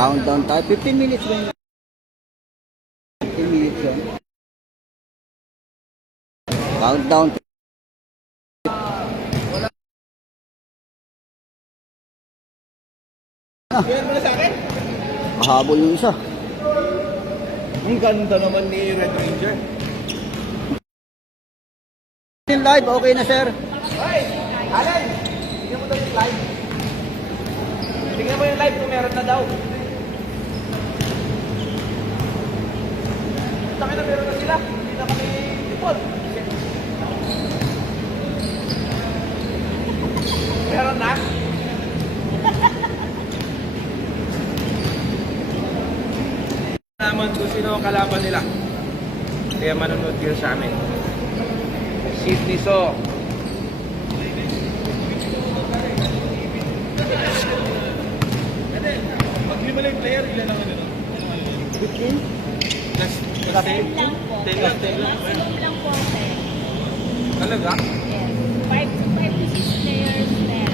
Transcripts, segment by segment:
Countdown tayo. 15 minutes ba yun? 15 minutes yun. Countdown. Kaya mo na sa akin? Mahabol yung isa. Ang ganda naman ni Red Ranger. Live, okay na sir. Hoy! Alan! Tingnan mo daw yung live. Tingnan mo yung live kung meron na daw. Sabi na meron na sila. Hindi na kami ipon. Meron na? Naman kung sino ang kalaban nila. Kaya manonood kayo sa amin. Sydney So. Pag lima lang yung player, ilan lang ano? 15? Plus 10 lang po. 10 lang. Maximum lang po 10. Talaga? Yes. 5 to 6 players 10.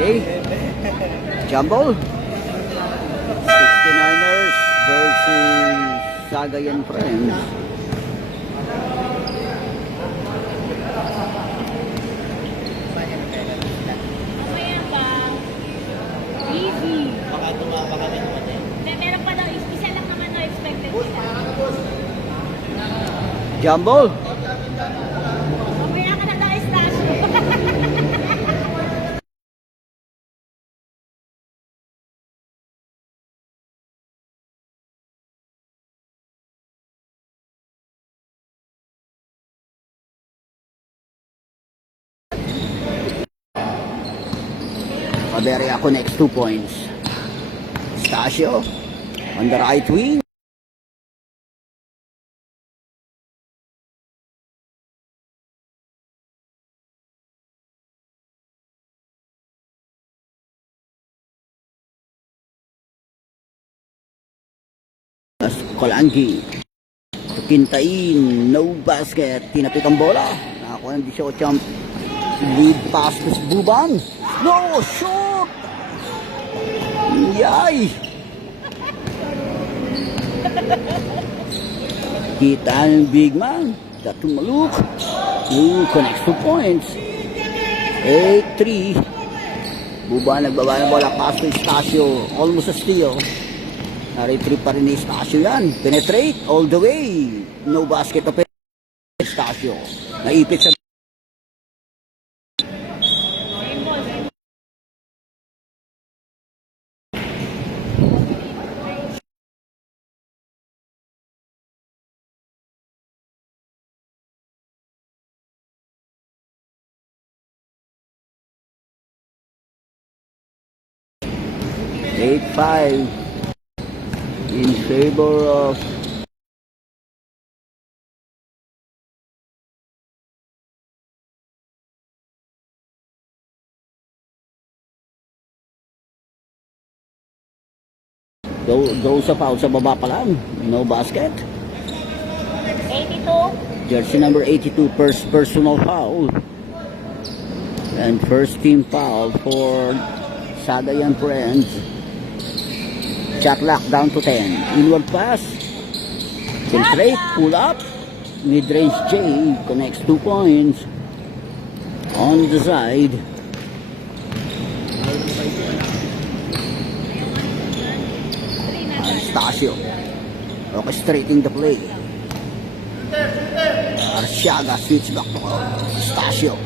Okay. Jumble. 69ers versus Sagayan Friends. Mamaya ba? Easy. Baka tumaka na naman eh. Meron pa daw, isa lang naman na expected nila. Jumble. Mamaya ka na daw, Stasio. Paberia connects 2 points. Stasio on the right wing. Kolangi. Kintain, no basket. Tinapit ang bola. Nakakuha ng 18 lead pass to Buban. No, shoot! Yay! Kita ng big man. Datong Maluk. Who connects 2 points. 8-3. Buban nagbaba ng bola. Pass to Stasio. Almost a steal. Na-retrieve pa rin ni Stasio yan. Penetrate all the way. No basket to Stasio. Naipit sa 8-5 in favor of those sa foul sa baba pa lang. No basket. 82. Jersey number 82, first personal foul. And first team foul for Sagayan Friends. Shot clock down to 10. Inward pass. Filtrate, pull up. Mid-range J connects 2 points. On the side. Anastasio orchestrating the play. Arciaga switch back to Anastasio.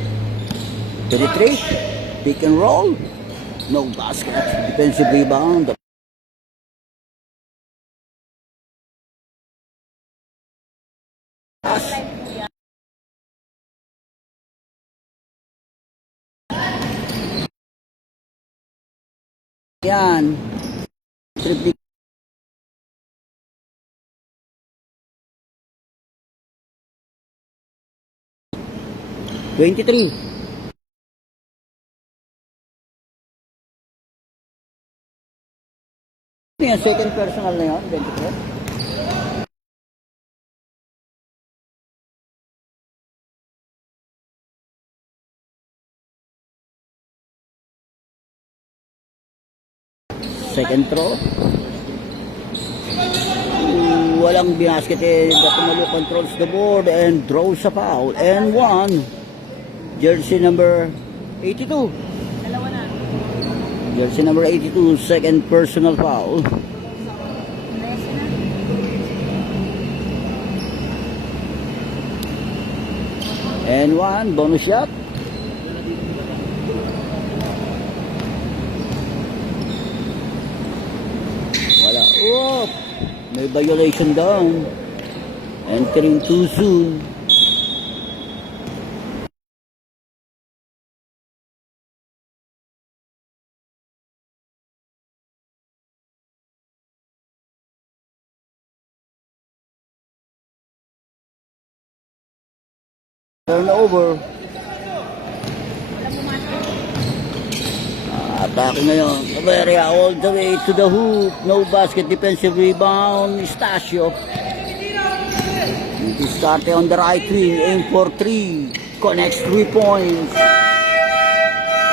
Penetrate, pick and roll. No basket. Defensive rebound. Pass. Yan. Triple 23. Yung second personal na yun, 23. Second throw. Walang binasket eh. Batumalo controls the board and draws a foul. And one. Jersey number 82. Dalawa na. Jersey number 82, second personal foul. And one, bonus shot. Wala. Oh, may violation down. Entering too soon. Turnover. Attacking ngayon. Cabrera all the way to the hoop. No basket. Defensive rebound. Stasio. Discarte on the right wing. Aim for 3. Connects 3 points.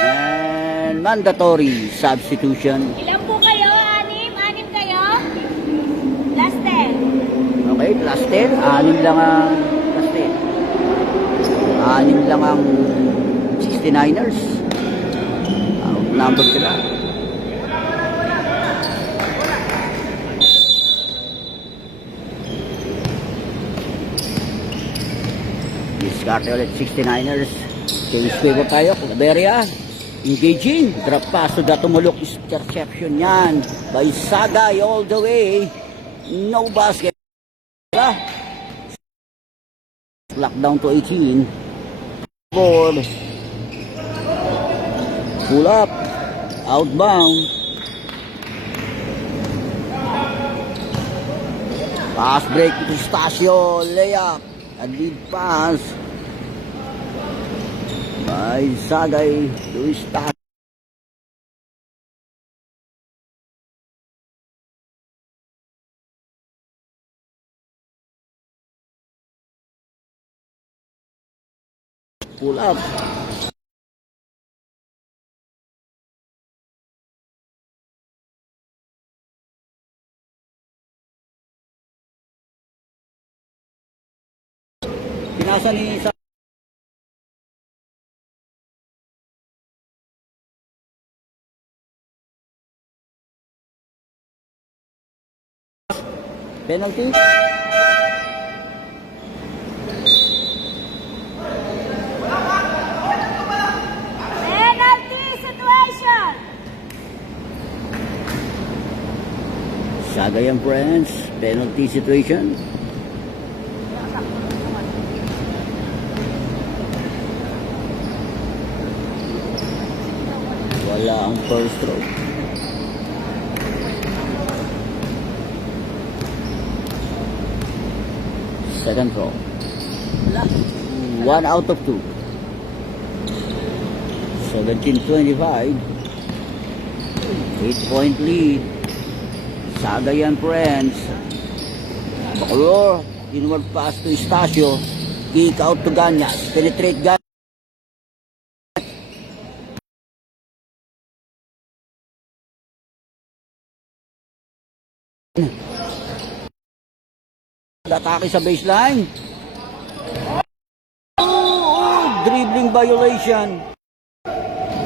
And mandatory substitution. Ilan po kayo? Anim? Anim kayo? Last 10. Okay, last 10. Anim lang ang last 10. Anim lang ang 69ers. Outnumbered sila. Discarte ulit 69ers. James Weaver tayo. Claveria. Engaging. Drop pass to Datumulok. Interception yan. By Sagay all the way. No basket. Lockdown to 18. Board. Pull up. Outbound. Pass break to Stasio. Layup. A lead pass. By Sagay to Stasio. Pull up. Pinasa ni penalty. Penalty situation. Sagayan Friends, penalty situation. Wala ang first throw. Second throw. 1 out of 2. 17-25. 8-point lead. Sagay and Friends. Bacolor. Inward pass to Estacio. Kick out to Ganyas. Penetrate Ganyas. Atake sa baseline. Dribbling violation.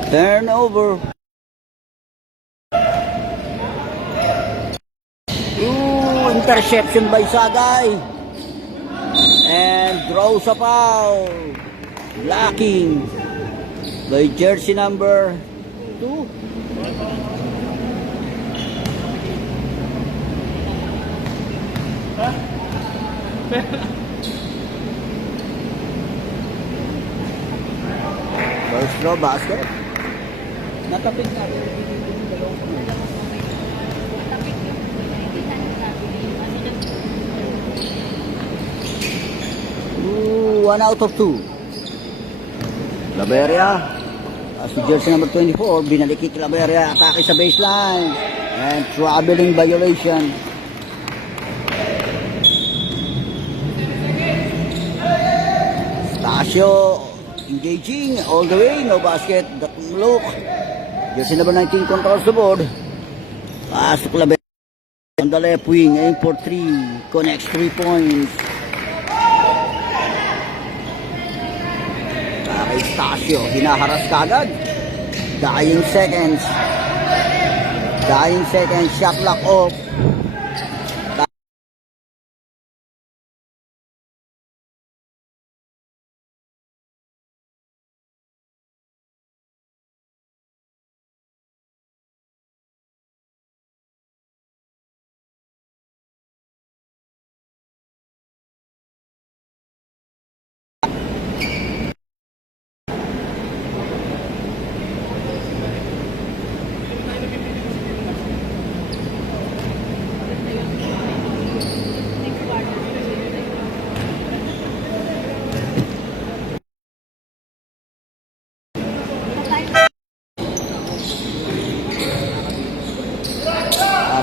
Turnover. Interception by Sagay. And draws a foul. Blocking by jersey number 2. First throw basket. Natapik na. Ooh, 1 out of 2. Claveria. Si jersey number 24, binalik ni Claveria. Atake sa baseline. And traveling violation. Estacio engaging all the way, no basket, dating look. Jersey number 19 controls the board. Pass to Claveria on the left wing, aim for 3, connects 3 points. Kay Estacio, hinaharas kagad. Dying seconds, shot clock off.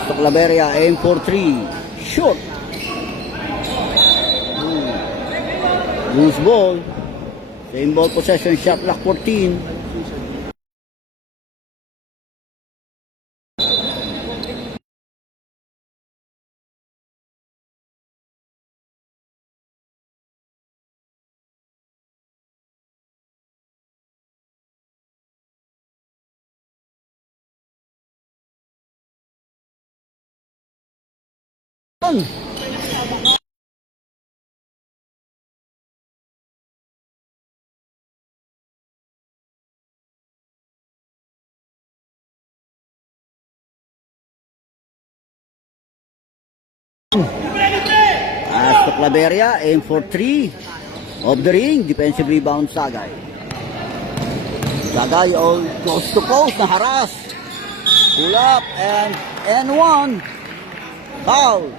To Claveria, aim for 3, shoot. Loose ball. Same ball possession, shot clock 14. Pass to Claveria, aim for 3. Off the ring, defensive rebound Sagay. Sagay all close to post, naharas. Pull up and 1. Foul.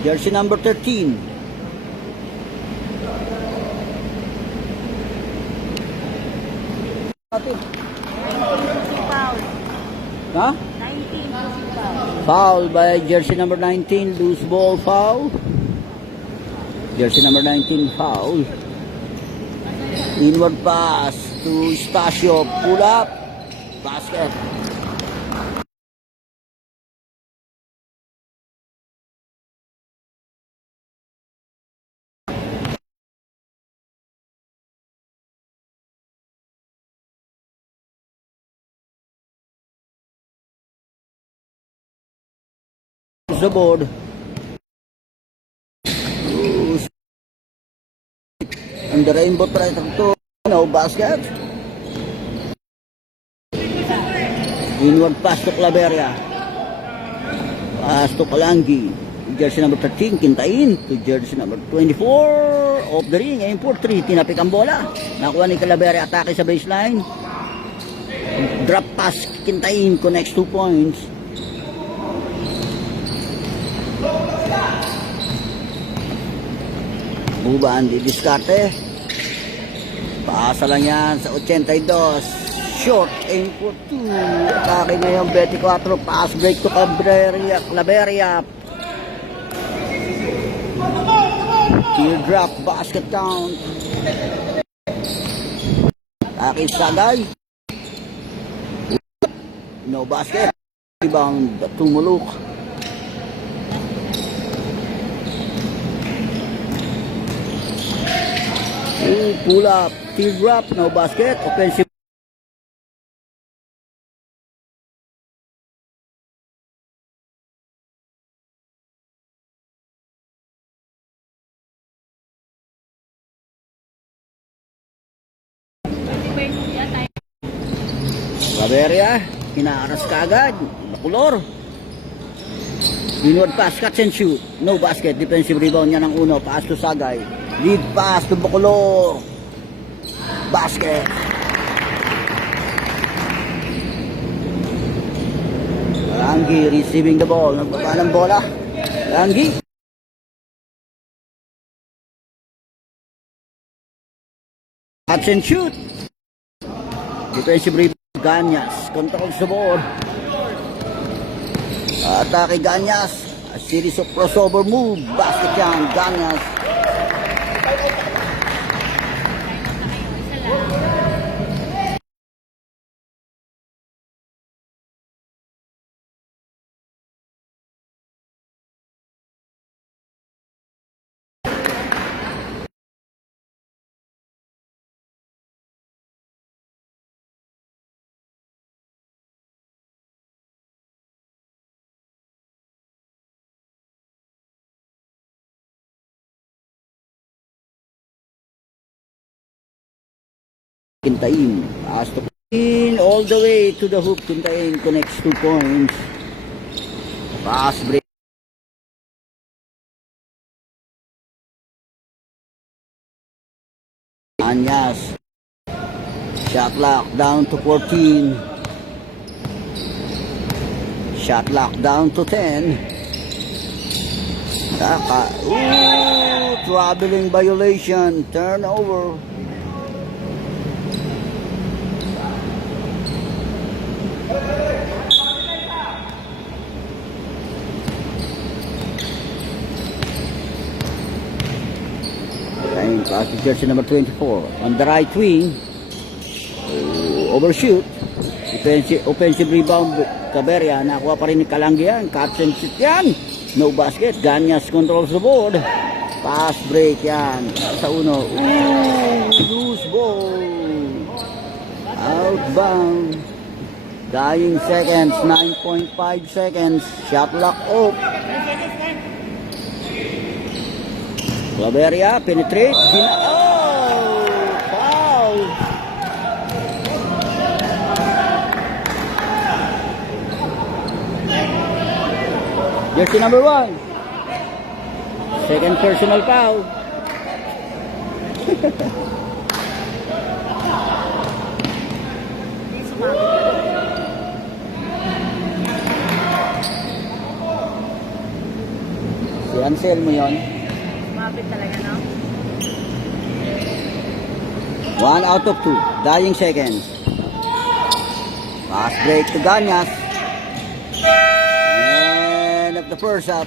Jersey number 13. Foul. Huh? 19 foul. Foul by jersey number 19, loose ball foul. Jersey number 19 foul. Inward pass to Estacio, pull up, basket. The board. And the rainbow try to basket. Inward pass to Claveria. Pass to Kalangi. Jersey number 13, Kintain to jersey number 24. Off the ring, aim for 3. Tinapik ang bola. Nakuha ni Claveria, atake sa baseline. Drop pass, Kintain connects 2 points. Buban di diskarte. Paasa lang yan sa 82. Short aim for 2. Atake na yung 24. Pass break to Claveria. Teardrop basket count. Atake Sagay. No basket. Rebound tumulok. Pull up. Teardrop. No basket. Offensive. Claveria, hinaaras ka agad. Bakulor. Inward pass, catch and shoot. No basket. Defensive rebound niya ng uno. Pass to Sagay. Lead pass to Bakulor. Basket. Rangi receiving the ball. Nagbaba ng bola. Rangi. Catch and shoot. Defensive rebound. Ganyas, controls the board. Atake Ganyas. A series of crossover move. Basket yan, Ganyas. Kintain, pass to in all the way to the hoop. Kintain connects 2 points. Pass break. Anyas. Shot lock down to 14. Shot lock down to 10. Traveling violation. Turnover. Pass to jersey number 24 on the right wing. Overshoot. Offensive rebound. Claveria. Nakuha pa rin ni Kalanggi yan. Catch and shoot yan. No basket. Ganyas controls the board. Pass break yan. Sa uno. Loose ball. Outbound. Dying seconds. 9.5 seconds. Shot lock off. Claveria, penetrate, foul! Jersey number 1. Second personal foul. Si Ansel mo yun. Talaga, no? 1 out of 2. Dying seconds. Pass break to Ganyas. And up the first up.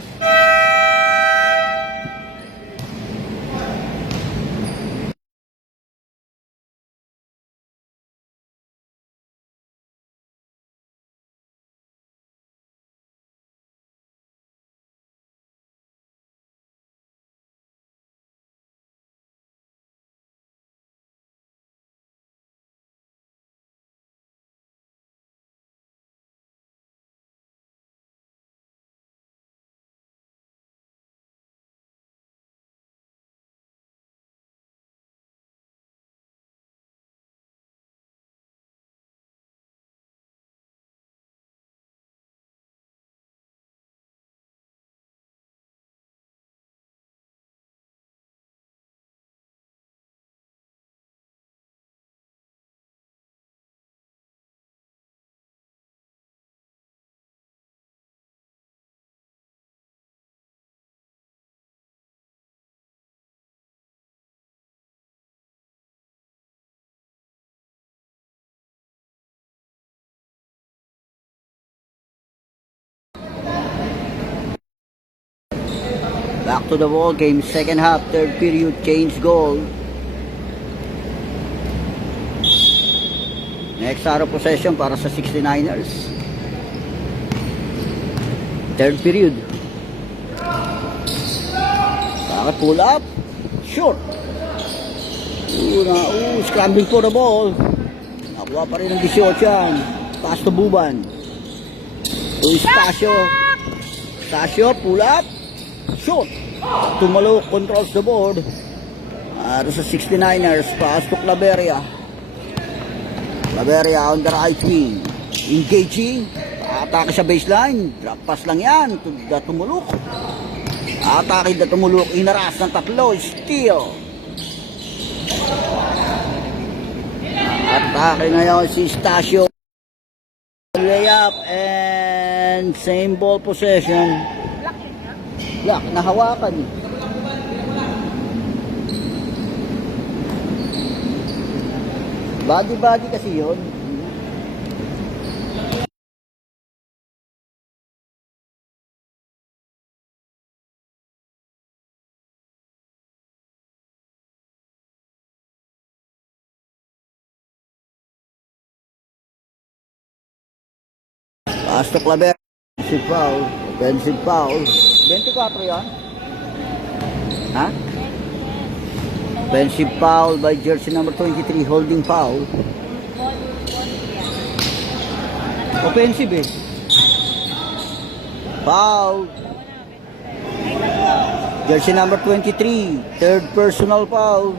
Back to the ball game, second half, third period, change goal. Next arrow possession para sa 69ers. Third period. Bakit pull up? Short. Scrambling for the ball. Nakuha pa rin ng 18 yan. Pass to Buban. To Estacio. Estacio, pull up. Shoot. Tumalok, controls the board. Sa 69ers, pass to Claveria. Claveria on the right wing. Engaging. Atake sa baseline. Drop pass lang yan. Tumulok. Atake na tumulok. Inaras ng tatlo. Steal. Atake ngayon si Estacio. Layup and same ball possession. Lock, nahawakan. Body kasi yun. Pass to Claver. Offensive foul. Offensive foul. 24 yan? Ha? Offensive foul by jersey number 23, holding foul. Offensive eh. Foul. Jersey number 23, third personal foul.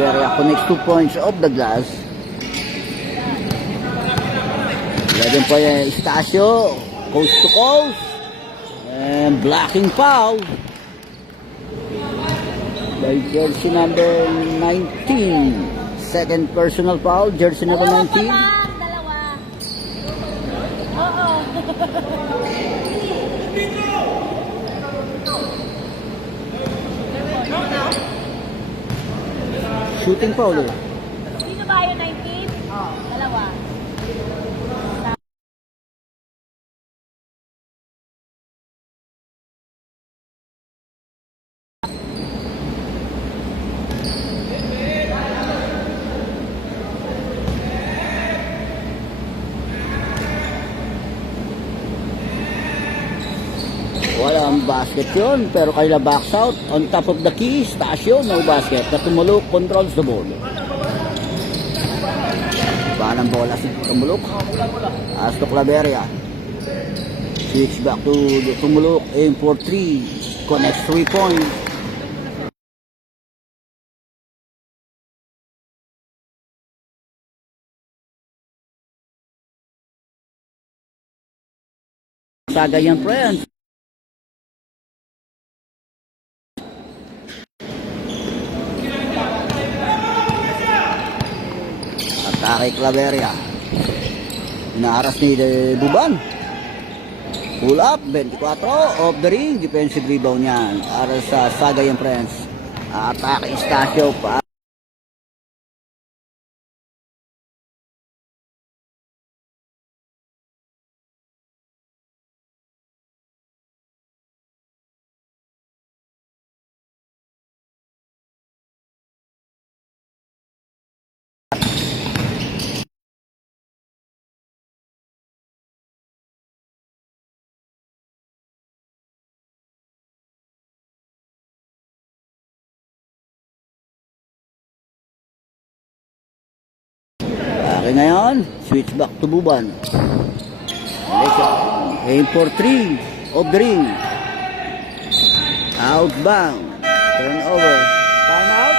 Perea connects 2 points off the glass. 11 po yung Estacio, coast to coast. And blocking foul by jersey number 19. Second personal foul, jersey number 19. Dalawa. Oo. Shooting foul eh. Sino ba yung 19? Dalawa. Walang basket yun, pero kanila backs out. On top of the key, Estacio, no basket. Tumulok, controls the ball. Ba ng bola si Tumulok? As to Claveria. Switch back to Tumulok, aim for 3. Connects 3 points. Sagayan friends. Atake Claveria. Inaaras ni Buban. Pull up, 24, off the ring. Defensive rebound yan. Para sa Sagayan Friends. Atake Estacio pa. Okay ngayon, switch back to Buban. Aim for 3, off the ring. Outbound. Turnover. Time out.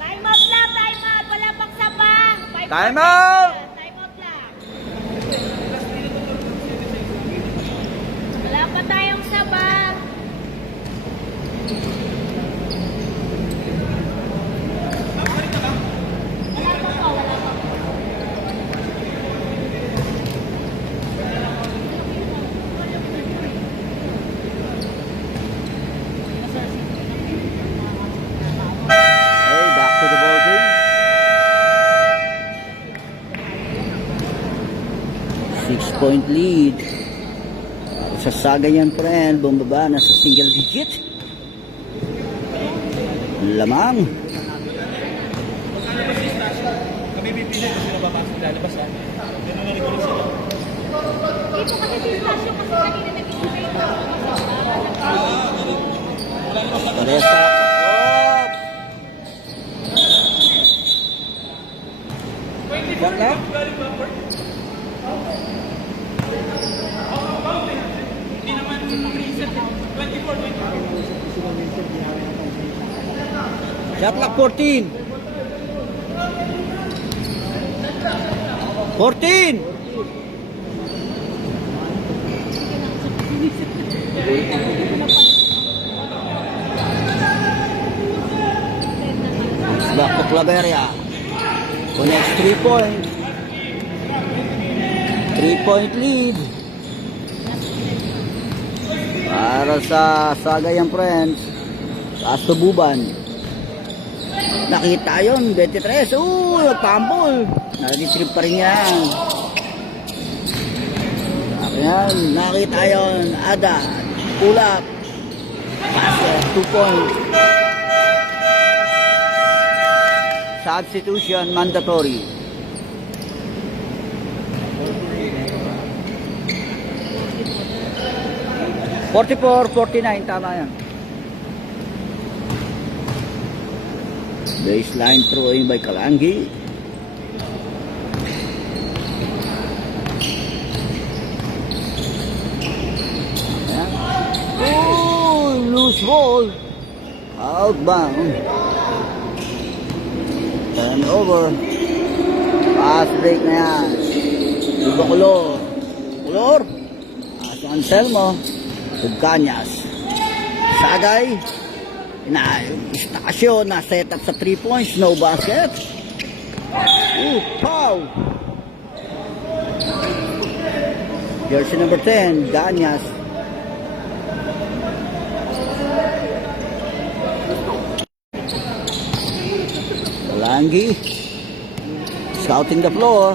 Time out lang, time out. Wala pang sabang. Time out! Time out lang. 3-point lead. Sa Sagayan friend, bumaba na sa single digit. Lamang. Kami pipili kasi nababasok lalabas ha. Yan ang narinig ko sila. Dito kasi si Stasyo kasi kanina nag-ibigay na Teresa. Shot lang? Shot clock 14. 14. Back to Claveria. Connects 3-point. 3-point lead. Para sa Sagayan Friends. Taas to Buban. Nakita yun, 23. Nagpambol. Na-retrieve pa rin yan. Ayan, nakita yun. Ada. Pull up. Passer, 2-point. Substitution mandatory. $44-49, tama yan. Baseline throwing by Kalangi. Oh, loose ball. Outbound. Turnover. Pass break na yan. Iba Color. Color. Aso Anselmo. Ugkanyas. Sagay. Istasyo na set up sa 3 points. No basket. Foul. Jersey number 10. Ganyas. Langi scouting the floor.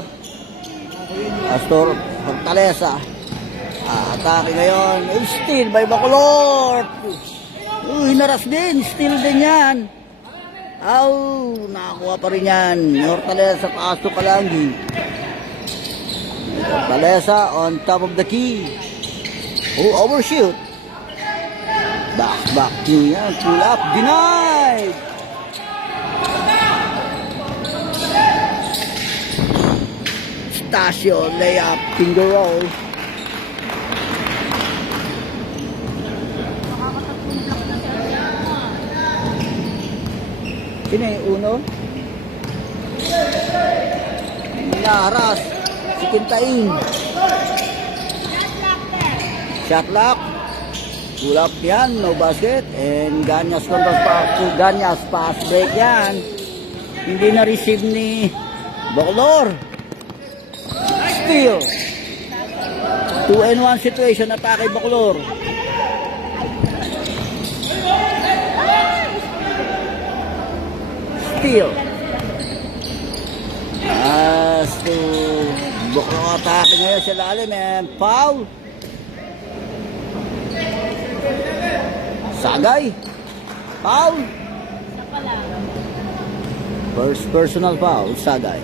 Astor Fortaleza atake ngayon. Steal by Bacolor. Hinaras din. Steal din yan. Nakakuha pa rin yan. Fortaleza pasok Kalangi. Fortaleza on top of the key. Overshoot. Back to yan. Pull up. Denied. Stasyo, layup, finger roll. Sino yung uno? Naharas. Si Quintain. Shot lock. Pull up yan, no basket. And Ganyas controls pass to Ganyas. Pass break yan. Hindi na-receive ni Bacolor. Steal. 2-and-1 situation. Atake Bacolor. Steal. As to Bacolor atake ngayon sa lalim. And foul. Sagay. Foul. First personal foul. Sagay.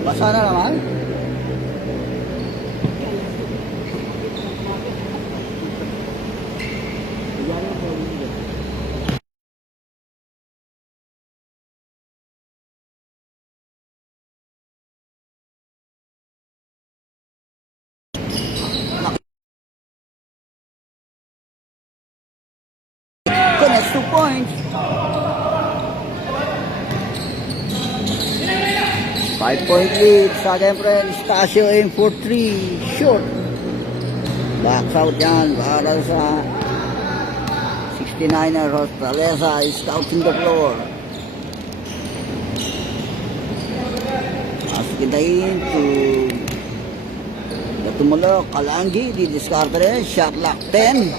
Basa na naman. Connects 2 points. 5-point lead. Sagayan friend. Stasyo aim for 3. Short. Backs out yan para sa 69er. Fortaleza is scouting the floor. Masukin tayo to Tumulok, Kalangi, didiskarte rin, shot lock 10.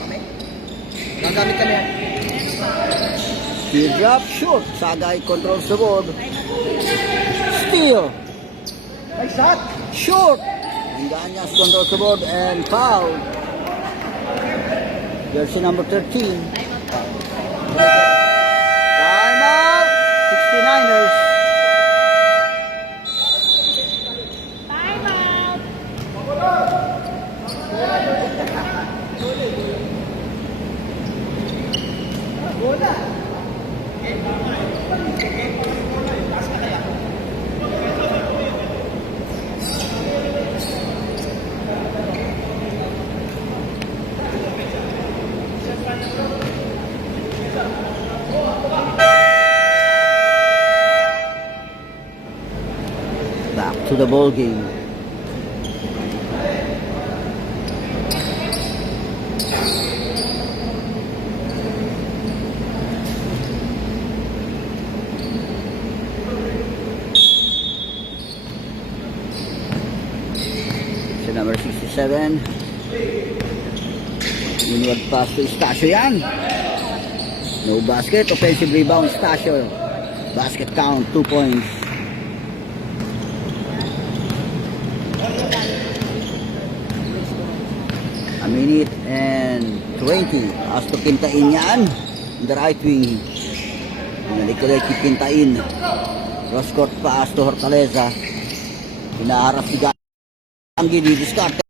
Gagamit kami yan. Steal drop, shoot. Sagay controls the board. Steal, Nice shot! shoot. Inganyas controls the board and foul. Jersey number 13. Timeout, 69ers. Time out. Back to the ball game. So number 67. Inward pass to Estacio yan. No basket. Offensive rebound Estacio. Basket count 2 points. A minute and 20. Asto Quintain yan. In the right wing. Pinalik Quintain. Cross court pass to Hortaleza. Pinaharap si Gangi. Didiskarte.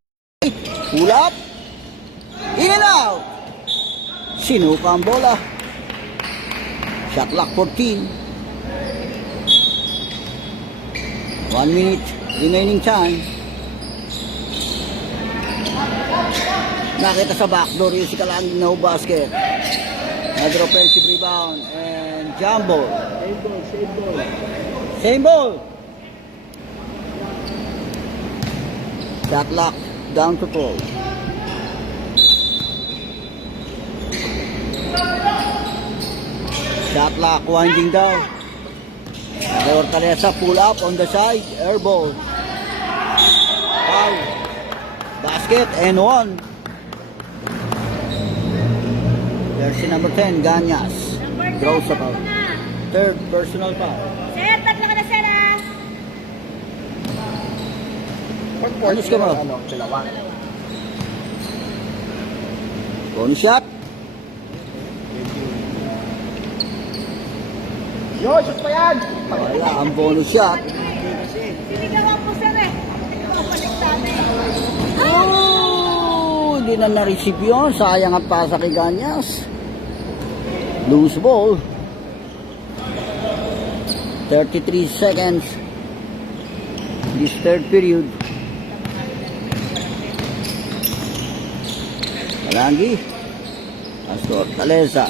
Pull up. In and out. Sinuka ang bola. Shot clock 14. 1 minute remaining time. Nakita sa backdoor yung si Kalangi no basket. Another offensive rebound and jump ball. Same ball. Shot clock down to 12. Shot clock winding down. Hortaleza pull up on the side. Air ball. Foul. Basket and one. Jersey number 10, Ganyas. Draws a foul. Third personal foul. Sir, tatlo ka na, sir, ah. Alis ka mo. Dalawa. Bonus shot. Yo, shoot pa yan! Wala ang bonus shot. Sinigawan ko, sir, eh. Kapalik sa amin. Oh, hindi na na-receive yun. Sayang ang pasa kay Ganyas. Loose ball. 33 seconds. This third period. Kalangi. Astor Taleza.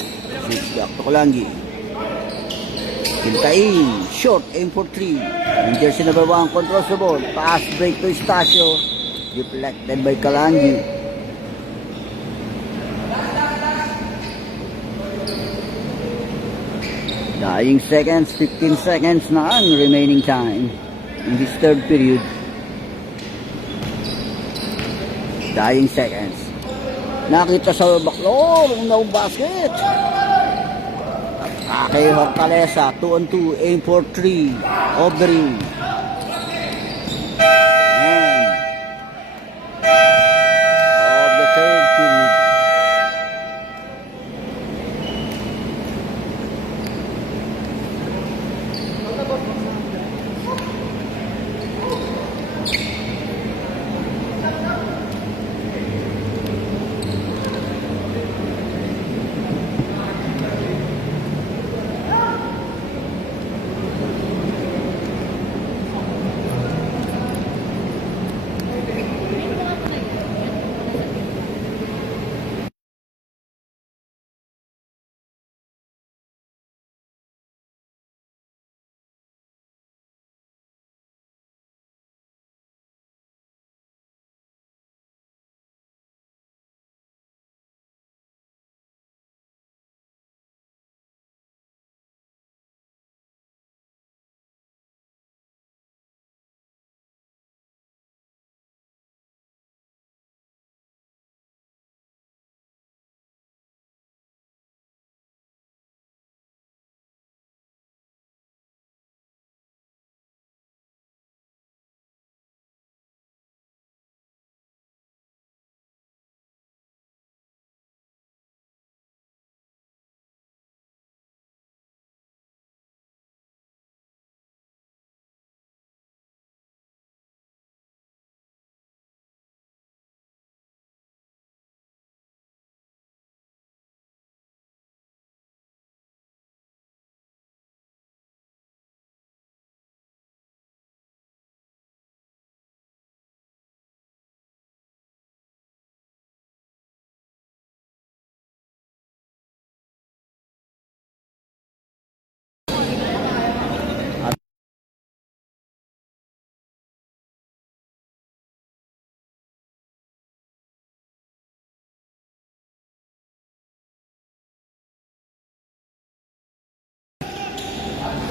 Switch back to Kalangi. Quintain. Short. Aim for 3. And jersey number 1 controls the ball. Pass break to Estacio. Deflected by Kalangi. Dying seconds, 15 seconds na ang remaining time in this third period. Dying seconds. Nakita sa backdoor, no basket. Kay Hortaleza, 2 on 2, aim for 3, Aubrey. And of the third period.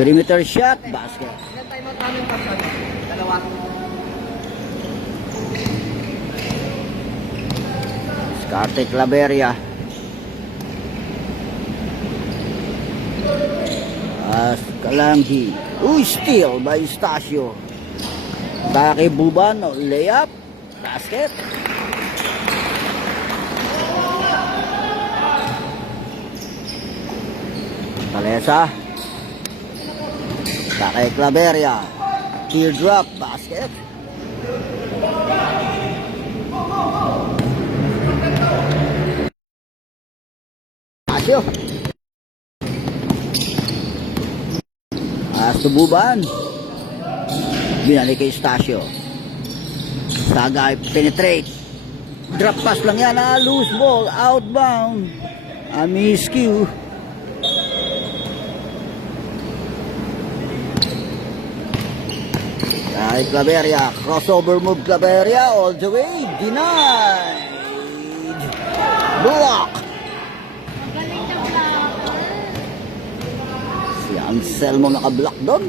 Perimeter shot, basket. Ilan time out namin pasyon? Dalawa. Scarte Claveria. Kalanghi. Uy, steal by Eustacio. Daki Buban, layup, basket. Palesa. Daki Claveria. Teardrop, basket. Asyo. Sububan. Binalik kay Eustacio. Sagay penetrate. Drop pass lang yan. Loose ball. Outbound. Miscue. Kay Claveria. Crossover move Claveria. All the way. Denied. Block. Magaling ng block. Si Anselmo naka-block doon.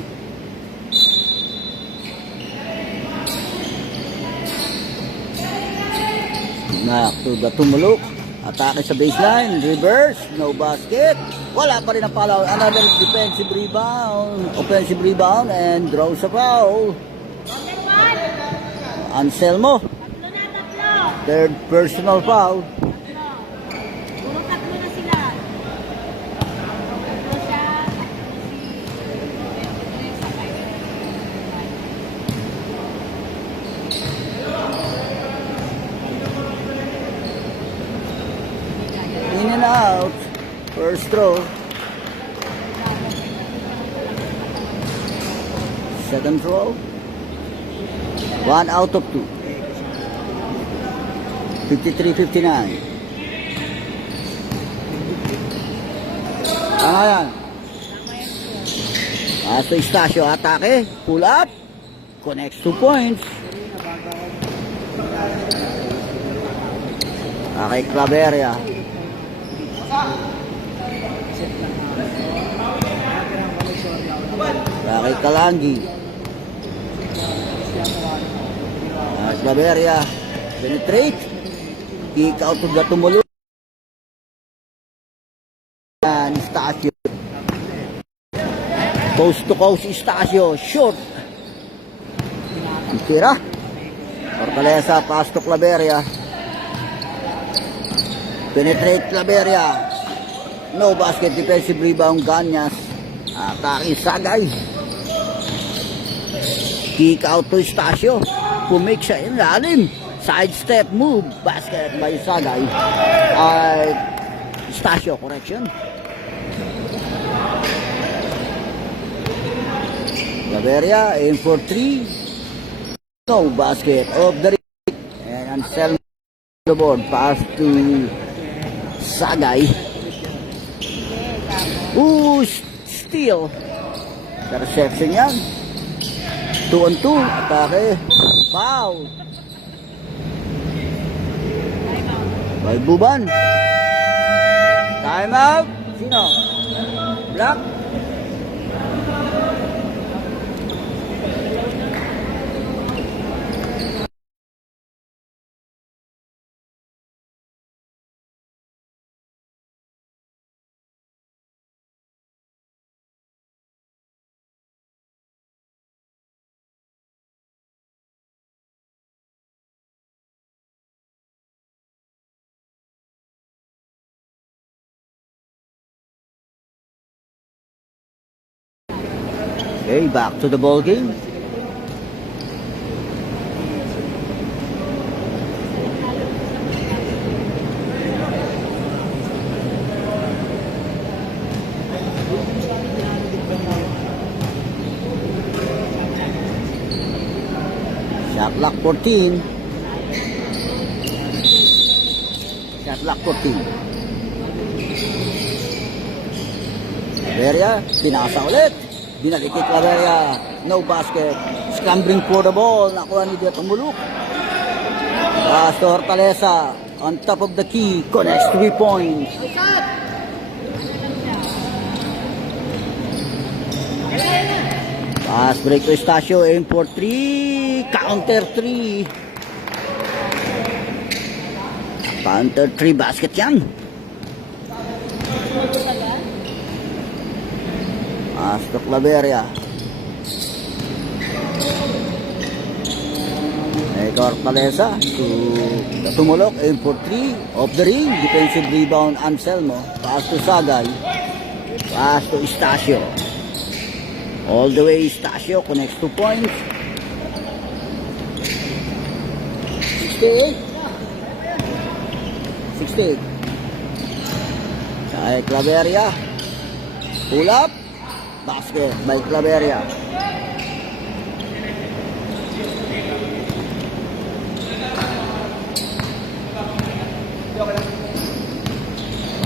Tumulok. Atake sa baseline. Reverse. No basket. Wala pa rin ang follow. Another defensive rebound. Offensive rebound. And draws a foul. Anselmo. Tatlo na, tatlo. Third personal foul. Tatlo. Puro tatlo na sila. Tatlo siya. In and out. First throw. Second throw. 1 out of 2. 53-59. Ano yan? Aso Eustacio, atake. Pull up. Connects 2 points. Okay, Claveria. Okay, Kalanghi. Claveria. Penetrate. Kick out to the tumulong. And Eustacio. Coast to coast Eustacio. Short. Tira. Fortaleza. Pass to Claveria. Penetrate Claveria. No basket. Defensive rebound. Ganyas. Atake Sagay. Kick out to Eustacio. Pumik siya ilalim. Side step move. Basket by Sagay. Eustacio, correction. Claveria aim for 3. No basket. Off the ring. And Anselmo the board. Pass to Sagay. Ooh, steal. Interception yan. 2-on-2. Atake. Foul. By Buban. Time out. Sino? Black. Okay, back to the ball game. Shot clock 14. Shot clock 14. Claveria, pinasa ulit. Binalik kay Claveria. No basket. Scrambling for the ball. Nakuha ni Dia Tumulok. Pass to Hortaleza. On top of the key. Connects 3 points. Pass break to Estacio, aim for 3, counter 3. Counter 3 basket yan. Pass to Claveria. Fortaleza to Tumulok, aim for 3, off the ring, defensive rebound Anselmo, pass to Sagay, pass to Estacio, all the way Estacio connects 2 points. 68 68 Ay Claveria, pull up, basket by Claveria.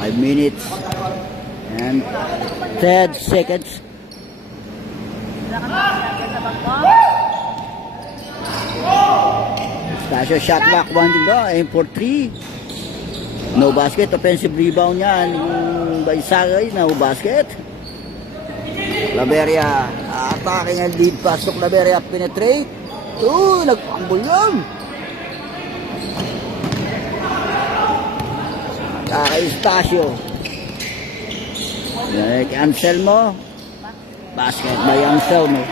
5 minutes and 10 seconds. Stasio shot clock, 1 to go, aim for 3. No basket, offensive rebound yan. By Sagay, no basket. Claveria, attacking and lead pass to Claveria, penetrate. Nagpambol yan. Kay Estacio. Kay Anselmo. Basket by Anselmo.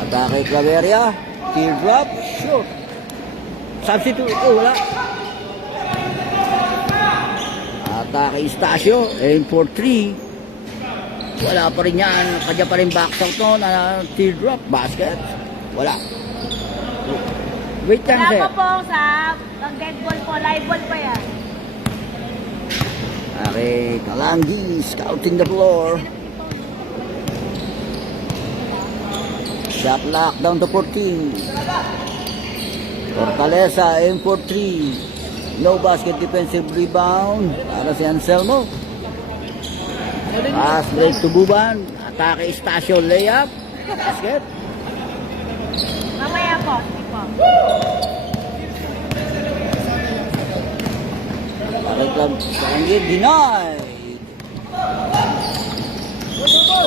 Atake Claveria. Teardrop. Shoot. Substitute. Wala. Atake Estacio. Aim for 3. Wala pa rin yan. Kanya pa rin box out no. Teardrop. Basket. Wala. Wait lang, sir. Wala pa po sa pag-dead ball po, live ball pa yan. Okay, Kalangi scouting the floor. Shot lock down to 14. Fortaleza, aim for 3. No basket, defensive rebound. Para si Anselmo. Pass break to Buban. Atake Estacio, layup. Basket. Mamaya po, hindi po. Para club, Kalangi, denied.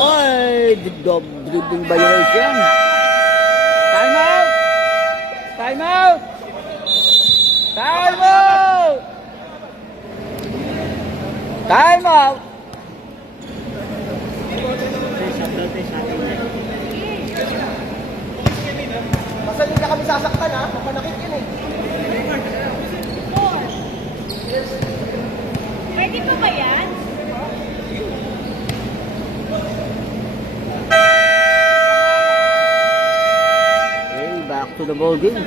Oy, dribbling violation. Time out! Time out! Time out! Time out! Basta hindi na kami sasaktan ha, mapanakit yan eh. Pwede po ba yan? Okay, back to the ball game.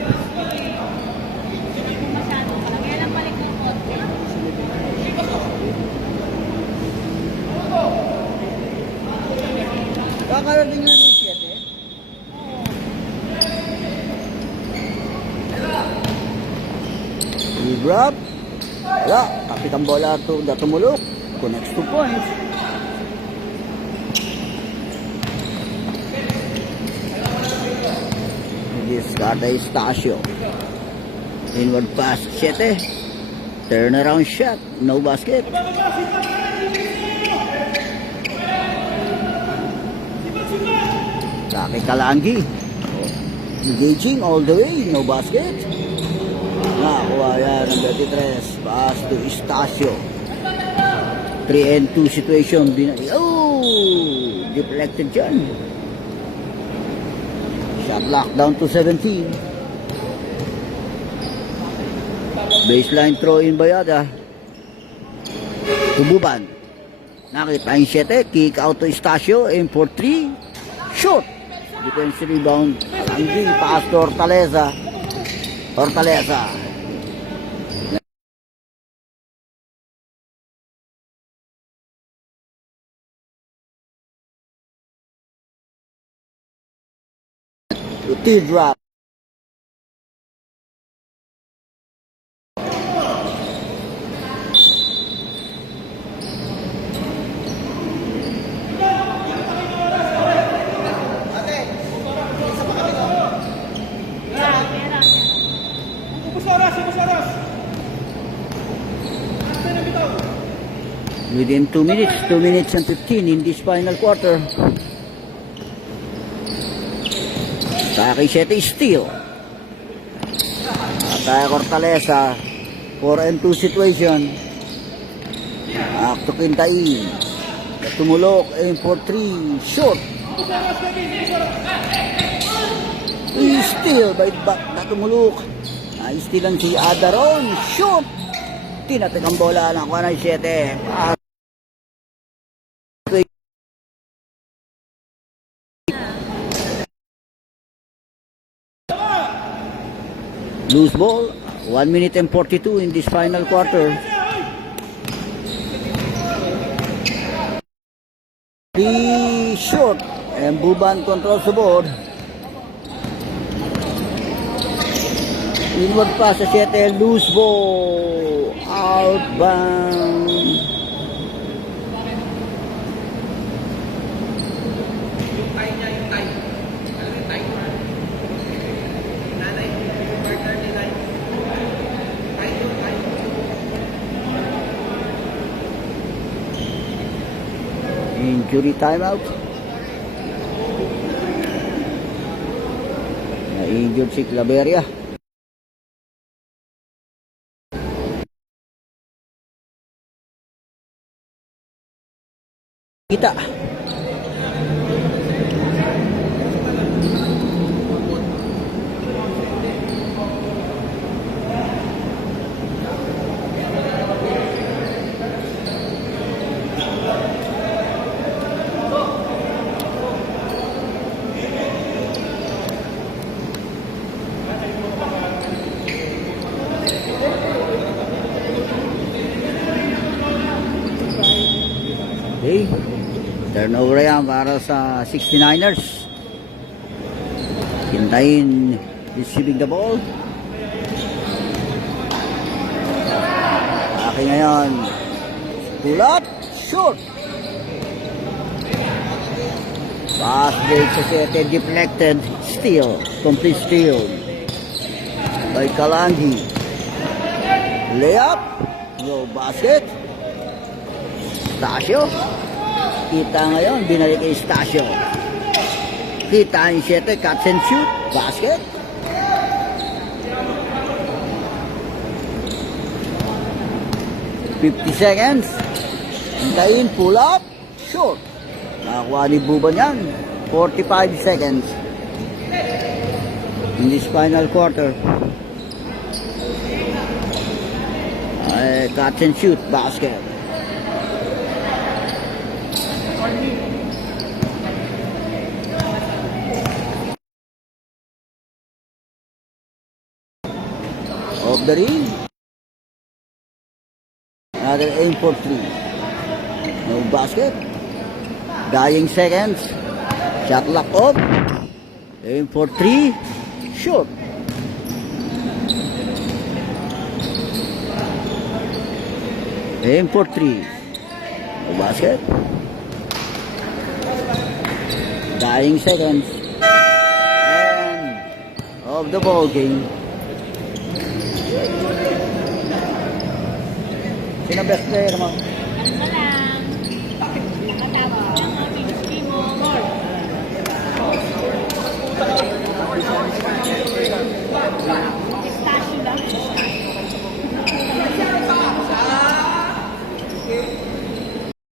Masyado pa lang. Kaya lang balik ng konti. Kakarating na ng 7. Drop. Wala. Kapit ang bola to Tumulok. Connects 2 points. Discarda Estacio. Inward pass, 7. Turnaround shot, no basket. Saki Kalangi. Engaging all the way, no basket. Nakakuha yan ng 33. Pass to Estacio. 3 and 2 situation. Deflected dyan. Shot lock down to 17. Baseline throw in Bayada. Tububan. Nakita yung 7. Kick out to Estacio. Aim for 3. Shoot. Defensive rebound. Kalangi. Pass to Fortaleza. Fortaleza. Teardrop. Ubus oras, ubus oras. Ate, nabitaw. Within 2 minutes, 2 minutes and 15 in this final quarter. Taki 7 steal. Ataya Cortalesa. 4-2 situation. Akto Quintain. Tumulok. Aim for 3. Short. Steal by back na tumulok. Stealan si Adaron. Shoot. Tinatik ang bola ng 7. Loose ball. 1 minute and 42 in this final quarter. The shot. And Buban controls the board. Inward pass sa 7. Loose ball. Outbound. Injury timeout. Na-injured si Claveria. Kita. Okay. Turnover yan para sa 69ers. Quintain receiving the ball. Akin ngayon. Pull up. Shoot. Pass break sa 7. Deflected. Steal. Complete steal. By Kalangi. Layup. No basket. Stasio. Kita ngayon, binalik kay Stasio. Kita yung 7, catch and shoot, basket. $50 seconds. Hintayin, pull up, shoot. Nakakuha ni Buban yan. 45 seconds. In this final quarter. Catch and shoot, basket. Off the ring. Another aim for 3. No basket. Dying seconds. Shot lock up. Aim for 3. Shoot. Aim for 3. No basket. Dying seconds. And of the ball game. Sino best player mo?